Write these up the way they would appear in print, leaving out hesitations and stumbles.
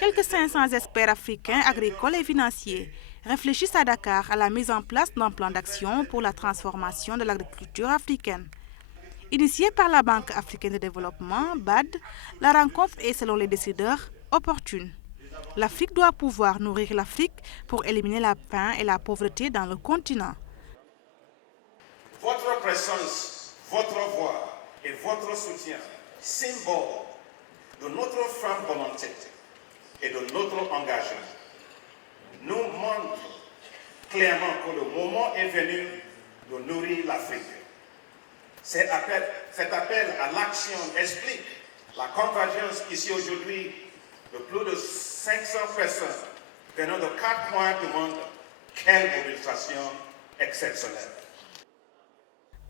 Quelques 500 experts africains, agricoles et financiers réfléchissent à Dakar à la mise en place d'un plan d'action pour la transformation de l'agriculture africaine. Initiée par la Banque africaine de développement, BAD, la rencontre est, selon les décideurs, opportune. L'Afrique doit pouvoir nourrir l'Afrique pour éliminer la faim et la pauvreté dans le continent. Votre présence, votre voix et votre soutien, symbole de notre ferme volonté et de notre engagement, nous montrent clairement que le moment est venu de nourrir l'Afrique. Cet appel à l'action explique la convergence ici aujourd'hui de plus de 500 personnes venant de 4 coins du monde. Quelle mobilisation exceptionnelle!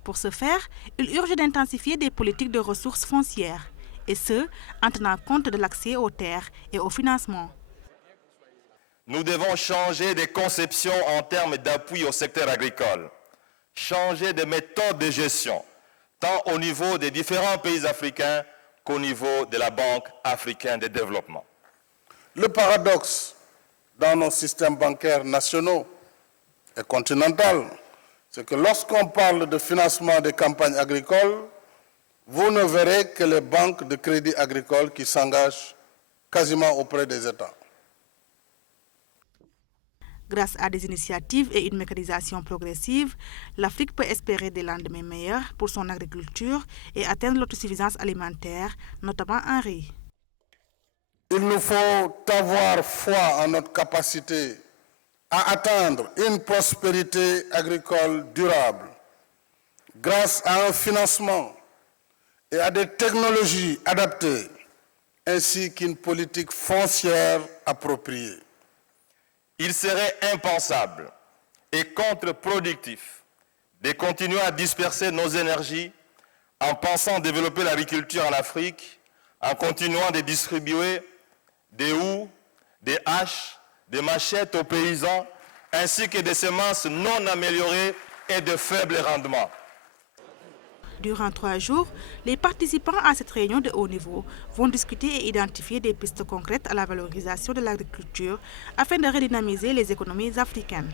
Pour ce faire, il urge d'intensifier des politiques de ressources foncières, et ce, en tenant compte de l'accès aux terres et au financement. Nous devons changer de conception en termes d'appui au secteur agricole, changer de méthode de gestion, tant au niveau des différents pays africains qu'au niveau de la Banque africaine de développement. Le paradoxe dans nos systèmes bancaires nationaux et continentaux, c'est que lorsqu'on parle de financement des campagnes agricoles, vous ne verrez que les banques de crédit agricole qui s'engagent quasiment auprès des États. Grâce à des initiatives et une mécanisation progressive, l'Afrique peut espérer des lendemains meilleurs pour son agriculture et atteindre l'autosuffisance alimentaire, notamment en riz. Il nous faut avoir foi en notre capacité à atteindre une prospérité agricole durable grâce à un financement et à des technologies adaptées, ainsi qu'une politique foncière appropriée. Il serait impensable et contre-productif de continuer à disperser nos énergies en pensant développer l'agriculture en Afrique, en continuant de distribuer des houes, des haches, des machettes aux paysans, ainsi que des semences non améliorées et de faible rendement. Durant 3 jours, les participants à cette réunion de haut niveau vont discuter et identifier des pistes concrètes à la valorisation de l'agriculture afin de redynamiser les économies africaines.